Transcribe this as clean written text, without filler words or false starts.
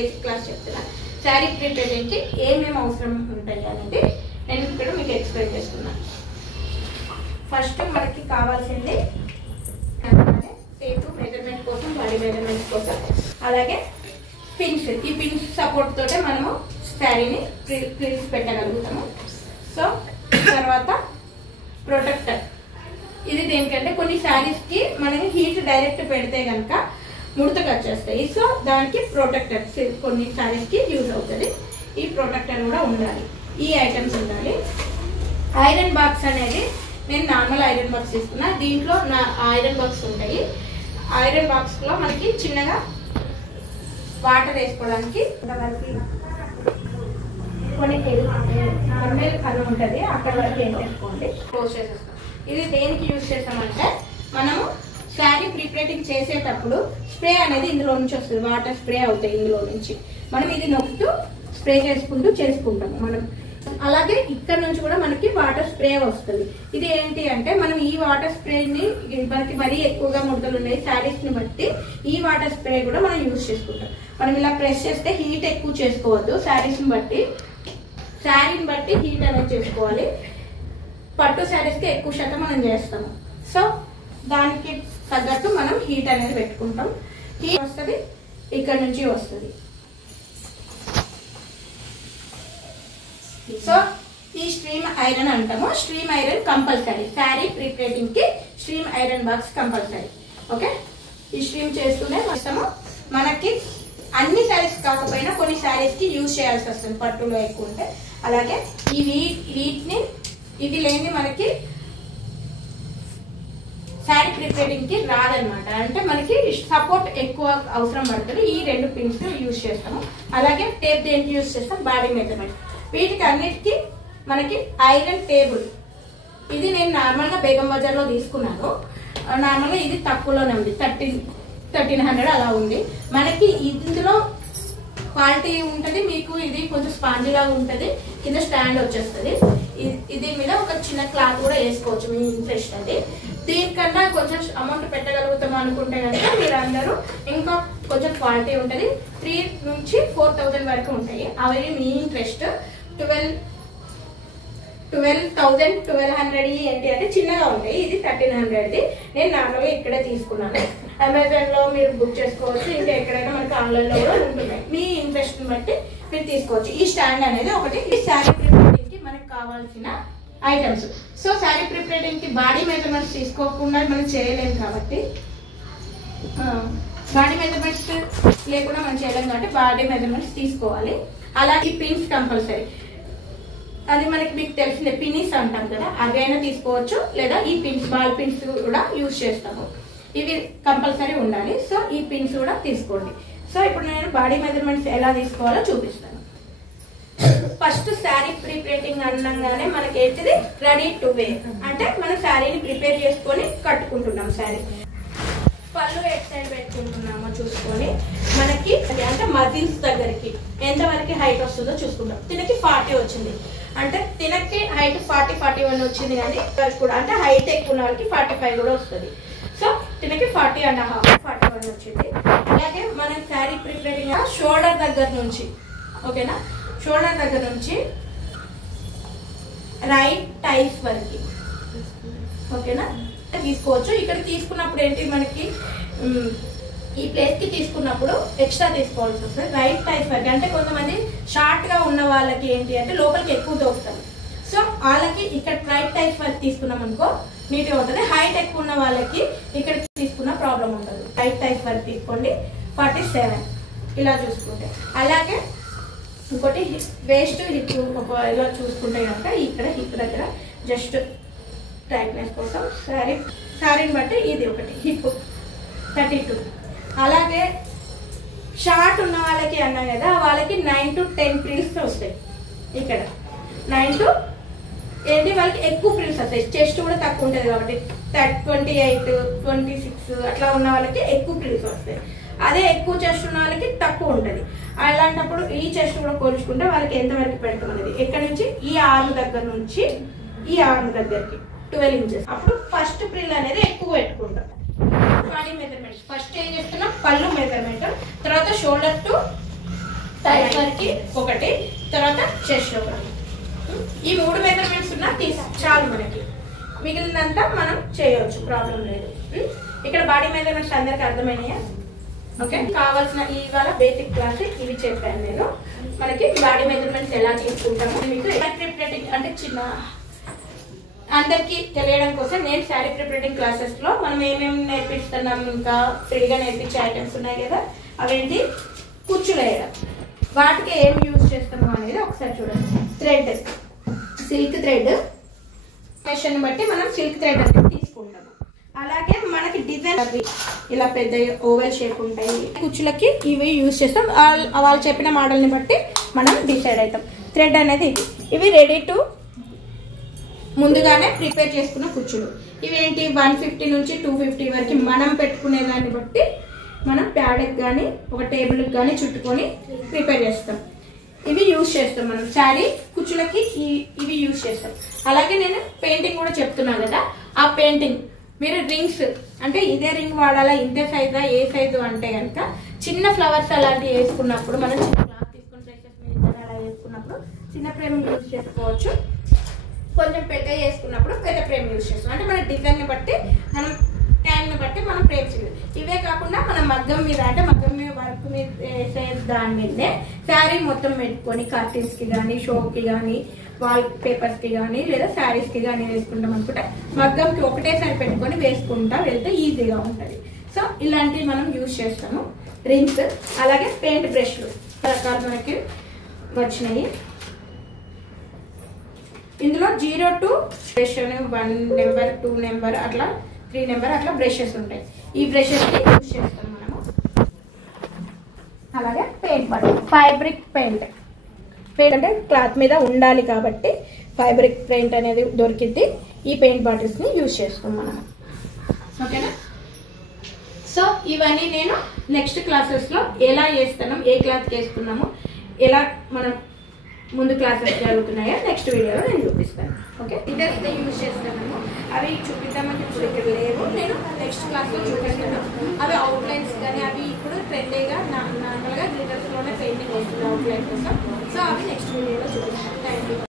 Basic class చెప్తున్నా. శారీ ప్రిపేరింగ్కి ఏమేమి అవసరం ఉంటాయి అనేది నేను ఇక్కడ మీకు ఎక్స్ప్లెయిన్ చేస్తున్నాను. ఫస్ట్ మనకి కావాల్సింది టేపు మెజర్మెంట్ కోసం, బాడీ మెజర్మెంట్ కోసం, అలాగే పిన్స్. ఈ పిన్స్ సపోర్ట్ తోటే మనము శారీని ప్రిల్స్ పెట్టగలుగుతాము. సో తర్వాత ప్రొటెక్టర్. ఇది దేనికంటే కొన్ని శారీస్కి మనకి హీట్ డైరెక్ట్ పెడితే కనుక ముడతకు వచ్చేస్తాయి. సో దానికి ప్రొటెక్టర్ కొన్ని శారీస్కి యూజ్ అవుతుంది. ఈ ప్రొటెక్టర్ కూడా ఉండాలి. ఈ ఐటమ్స్ ఉండాలి. ఐరన్ బాక్స్ అనేది నేను నార్మల్ ఐరన్ బాక్స్ తీసుకున్నా. దీంట్లో నా ఐరన్ బాక్స్ ఉంటాయి. ఐరన్ బాక్స్లో మనకి చిన్నగా వాటర్ వేసుకోవడానికి కొన్ని ఎంఎల్ అని ఉంటుంది, అక్కడ వరకు ఏం చేసుకోండి, క్లోజ్ చేసేస్తాం. ఇది దేనికి యూజ్ చేస్తామంటే మనము శారీ ప్రిపరేటింగ్ చేసేటప్పుడు స్ప్రే అనేది ఇందులో నుంచి వస్తుంది. వాటర్ స్ప్రే అవుతాయి ఇందులో నుంచి. మనం ఇది నొక్కుతూ స్ప్రే చేసుకుంటాము మనం. అలాగే ఇక్కడ నుంచి కూడా మనకి వాటర్ స్ప్రే వస్తుంది. ఇది ఏంటి అంటే మనం ఈ వాటర్ స్ప్రేని మనకి మరీ ఎక్కువగా ముడతలు ఉన్నాయి శారీస్ ని బట్టి ఈ వాటర్ స్ప్రే కూడా మనం యూజ్ చేసుకుంటాం. మనం ఇలా ప్రెస్ చేస్తే హీట్ ఎక్కువ చేసుకోవద్దు. శారీస్ ని బట్టి శారీని బట్టి హీట్ అనేది చేసుకోవాలి. పట్టు శారీస్ కి ఎక్కువ శాతం మనం చేస్తాము. సో దానికి తగ్గట్టు మనం హీట్ అనేది పెట్టుకుంటాం. హీట్ వస్తుంది, ఇక్కడ నుంచి వస్తుంది. సో ఈ స్ట్రీమ్ ఐరన్ అంటాము. స్ట్రీమ్ ఐరన్ కంపల్సరీ శారీ ప్రిపరేటింగ్ కి stream iron box compulsory. Okay, ఈ స్ట్రీమ్ చేస్తూనే వస్తాము. మనకి అన్ని శారీస్ కాకపోయినా కొన్ని శారీస్ కి యూజ్ చేయాల్సి వస్తుంది పట్టులో ఎక్కువ ఉంటే. అలాగే ఈ వీటిని ఇది లేని మనకి శారీ ప్రిపరేటింగ్ కి రాదనమాట. అంటే మనకి సపోర్ట్ ఎక్కువ అవసరం పడుతుంది. ఈ రెండు పిన్స్ యూజ్ చేస్తాము. అలాగే టేప్ దేనికి యూజ్ చేస్తాం, బాడీ మెజర్మెంట్. వీటికి అన్నిటికీ మనకి ఐరన్ టేబుల్. ఇది నేను నార్మల్ గా బేగం బజార్ లో తీసుకున్నాను. నార్మల్ గా ఇది తక్కువలోనే ఉంది, 1300 అలా ఉంది. మనకి ఇందులో క్వాలిటీ ఉంటది. మీకు ఇది కొంచెం స్పాంజీ లాగా ఉంటది. కింద స్టాండ్ వచ్చేస్తుంది. ఇది మీద ఒక చిన్న క్లాత్ కూడా వేసుకోవచ్చు, మీ ఇంట్రెస్ట్ అది. దీనికన్నా కొంచెం అమౌంట్ పెట్టగలుగుతాం అనుకుంటే కనుక మీరు అందరూ ఇంకా కొంచెం క్వాలిటీ ఉంటుంది. 3 నుంచి 4000 వరకు ఉంటాయి. అవి మీ ఇంట్రెస్ట్. 1200 ఏంటి అంటే చిన్నగా ఉంటాయి. ఇది 1300ది. నేను నార్మల్గా ఇక్కడే తీసుకున్నాను. అమెజాన్ లో మీరు బుక్ చేసుకోవచ్చు. ఇంకా ఎక్కడైనా మనకి ఆన్లైన్ లో కూడా ఉంటున్నాయి. మీ ఇంట్రెస్ట్ బట్టి మీరు తీసుకోవచ్చు. ఈ స్టాండ్ అనేది ఒకటి. ఈ శారీ ప్రిపరేటింగ్ కి మనకు కావాల్సిన ఐటమ్స్. సో శారీ ప్రిపరేటింగ్ కి బాడీ మెజర్మెంట్స్ తీసుకోకుండా మనం చేయలేము కాబట్టి, బాడీ మెజర్మెంట్స్ లేకుండా మనం చేయలేము కాబట్టి బాడీ మెజర్మెంట్స్ తీసుకోవాలి. అలాగే పిన్స్ కంపల్సరీ. అది మనకి మీకు తెలిసిందే, పిన్స్ అంటాం కదా, అవైనా తీసుకోవచ్చు. లేదా ఈ పిన్స్, బాల్ పిన్స్ కూడా యూజ్ చేస్తాము. ఇవి కంపల్సరీ ఉండాలి. సో ఈ పిన్స్ కూడా తీసుకోండి. సో ఇప్పుడు నేను బాడీ మెజర్మెంట్స్ ఎలా తీసుకోవాలో చూపిస్తాను. ఫస్ట్ శారీ ప్రిపరేటింగ్ అనగానే మనకి ఏంటిది, రెడీ టు వేర్. అంటే మనం శారీని ప్రిపేర్ చేసుకొని కట్టుకుంటున్నాం. శారీ పళ్ళు ఎట్ సైడ్ పెట్టుకుంటున్నామో చూసుకొని మనకి అంటే మజిల్స్ దగ్గరికి ఎంతవరకు హైట్ వస్తుందో చూసుకుంటాం. తినకి 40 వచ్చింది అంటే తినకి హైట్ 40-41 వచ్చింది. కానీ కూడా అంటే హైట్ ఎక్కువ ఉన్న వాళ్ళకి 45 కూడా వస్తుంది. సో తినకి 40.5, 41 వచ్చింది. అలాగే మనం శారీ ప్రిపేరింగ్ షోల్డర్ దగ్గర నుంచి, ఓకేనా, షోల్డర్ దగ్గర నుంచి రైట్ టైస్ వరకు, ఓకేనా, తీసుకోవచ్చు. ఇక్కడ తీసుకున్నప్పుడు ఏంటి మనకి ఈ ప్లేస్ కి తీసుకున్నప్పుడు ఎక్స్ట్రా తీసుకోవాల్సి వస్తుంది. రైట్ టైస్ వరకు అంటే కొంతమంది షార్ట్ గా ఉన్న వాళ్ళకి ఏంటి అంటే లోపలికి ఎక్కువ దోపుతారు. సో వాళ్ళకి ఇక్కడ రైట్ టైస్ వరకు తీసుకున్నాం అనుకో నీట్గా ఉంటుంది. హైట్ ఎక్కువ ఉన్న వాళ్ళకి ఇక్కడ తీసుకున్న ప్రాబ్లం ఉంటుంది. రైట్ టైస్ వరకు తీసుకోండి. 47 ఇలా చూసుకుంటే. అలాగే ఇంకోటి వేస్ట్ హిప్ ఇలా చూసుకుంటే కనుక ఇక్కడ హిప్ దగ్గర జస్ట్ టైట్నెస్ కోసం శారీని బట్టి ఇది ఒకటి హిప్ 32. అలాగే షార్ట్ ఉన్న వాళ్ళకి అన్నా కదా, వాళ్ళకి 9 to 10 ప్రిల్స్ వస్తాయి. ఇక్కడ 9 to ఏంటి వాళ్ళకి ఎక్కువ ప్రిల్స్ వస్తాయి. చెస్ట్ కూడా తక్కువ ఉంటుంది కాబట్టి 28, 26 అట్లా ఉన్న వాళ్ళకి ఎక్కువ ప్రిల్స్ వస్తాయి. అదే ఎక్కువ చెస్ట్ ఉన్న వాళ్ళకి తక్కువ ఉంటుంది. అలాంటప్పుడు ఈ చెస్ట్ కూడా పోల్చుకుంటే వాళ్ళకి ఎంతవరకు పెడతాం అనేది ఎక్కడ నుంచి ఈ ఆర్మ్ దగ్గర నుంచి ఈ ఆర్మ్ దగ్గరికి 12 ఇంచెస్. అప్పుడు ఫస్ట్ ప్రిల్ అనేది ఎక్కువ పెట్టుకుంటాం. బాడీ మెజర్మెంట్స్ ఫస్ట్ ఏం చేస్తున్నాం, పళ్ళు మెజర్మెంట్, తర్వాత షోల్డర్ టు టైస్ వర్క్ ఒకటి, తర్వాత చెస్ట్ ఒకటి. ఈ 3 మెజర్మెంట్స్ ఉన్నా చాలు మనకి, మిగిలినంతా మనం చేయవచ్చు, ప్రాబ్లం లేదు. ఇక్కడ బాడీ మెజర్మెంట్స్ అందరికి అర్థమైనాయా? ఓకే, కావాల్సిన ఇవాళ బేసిక్ క్లాస్ ఇవి చెప్పాను నేను. మనకి బాడీ మెజర్మెంట్స్ ఎలా తీసుకుంటాము మీకు ప్రిపరేటింగ్ అంటే చిన్న అందరికి తెలియడం కోసం నేను శారీ ప్రిపరేటింగ్ క్లాసెస్ లో మనం ఏమేమి నేర్పిస్తున్నాం, ఇంకా ఫ్రీగా నేర్పించే ఐటమ్స్ ఉన్నాయి కదా, అవేంటి కుచ్చులు వేయడం, వాటికి ఏం యూజ్ చేస్తాము అనేది ఒకసారి చూడండి. థ్రెడ్, సిల్క్ థ్రెడ్ మెషిన్ బట్టి మనం సిల్క్ థ్రెడ్ అనేది తీసుకుంటాము. అలాగే మనకి డిజైన్ అవి ఇలా పెద్ద ఓవెల్ షేప్ ఉంటాయి, కుచ్చులకి ఇవి యూజ్ చేస్తాం. వాళ్ళు చెప్పిన మోడల్ని బట్టి మనం డిసైడ్ అవుతాం. థ్రెడ్ అనేది ఇవి రెడీ టు ముందుగానే ప్రిపేర్ చేసుకున్న కుచ్చులు. ఇవేంటి 150 నుంచి 250 వరకు మనం పెట్టుకునే దాన్ని బట్టి మనం ప్యాడ్కి కానీ ఒక టేబుల్కి కానీ చుట్టుకొని ప్రిపేర్ చేస్తాం. ఇవి యూజ్ చేస్తాం మనం శారీ కుచ్చులకి, ఇవి యూజ్ చేస్తాం. అలాగే నేను పెయింటింగ్ కూడా చెప్తున్నాను కదా, ఆ పెయింటింగ్ మీరు రింగ్స్ అంటే ఇదే రింగ్ వాడాలా, ఇంతే సైజా, ఏ సైజు అంటే కనుక చిన్న ఫ్లవర్స్ అలాంటివి వేసుకున్నప్పుడు మనం చిన్న క్లాత్ తీసుకుని డ్రెస్సెస్ మీద అలా వేసుకున్నప్పుడు చిన్న ఫ్రేమ్ యూజ్ చేసుకోవచ్చు. కొంచెం పెద్ద చేసుకున్నప్పుడు పెద్ద ఫ్రేమ్ యూజ్ చేస్తాం. అంటే మన డిజైన్ని బట్టి మనం టైంని బట్టి మనం ఫ్రేమ్స్ ఇవే కాకుండా మనం మగ్గం మీద అంటే మగ్గం మీద వర్క్ మీద వేసే దాని మీదే శారీ మొత్తం పెట్టుకొని కర్టీన్స్కి కానీ, షోకి కానీ, వాల్ పేపర్స్కి కానీ, లేదా శారీస్కి కానీ వేసుకుంటాం అనుకుంటే మగ్గంకి ఒకటేసారి పెట్టుకొని వేసుకుంటా వెళ్తే ఈజీగా ఉంటుంది. సో ఇలాంటివి మనం యూజ్ చేస్తాము. రింగ్స్, అలాగే పెయింట్ బ్రష్లు రకాలు మనకి వచ్చినాయి. ఇందులో 0 to బ్రష్ 1 నెంబర్ 2 నెంబర్ అట్లా 3 నెంబర్ అట్లా బ్రషెస్ ఉంటాయి. ఈ బ్రషెస్ యూజ్ చేస్తాం మనము. అలాగే పెయింట్ బాటిల్, ఫ్యాబ్రిక్ పెయింట్ అంటే క్లాత్ మీద ఉండాలి కాబట్టి ఫ్యాబ్రిక్ పెయింట్ అనేది దొరికింది. ఈ పెయింట్ బాటిల్స్ ని యూజ్ చేస్తాం మనం. ఓకేనా? సో ఇవన్నీ నేను నెక్స్ట్ క్లాసెస్ లో ఎలా చేస్తున్నాం, ఏ క్లాత్ వేసుకున్నాము, ఎలా మనం ముందు క్లాసెస్ జరుగుతున్నాయో నెక్స్ట్ వీడియోలో నేను చూపిస్తాను. ఓకే, ఇదైతే యూజ్ చేస్తున్నాము. అవి చూపిద్దామని ఇప్పుడు ఇక్కడ లేవు, నేను నెక్స్ట్ క్లాస్లో చూపిస్తాను. అవి అవుట్లైన్స్ కానీ అవి ఇప్పుడు ట్రెండీగా నార్మల్గా గ్లిటర్స్లోనే పెయింటింగ్ వస్తుంది అవుట్లైన్ కోసం. సో అవి నెక్స్ట్ వీడియోలో చూపిస్తాను. Thank you.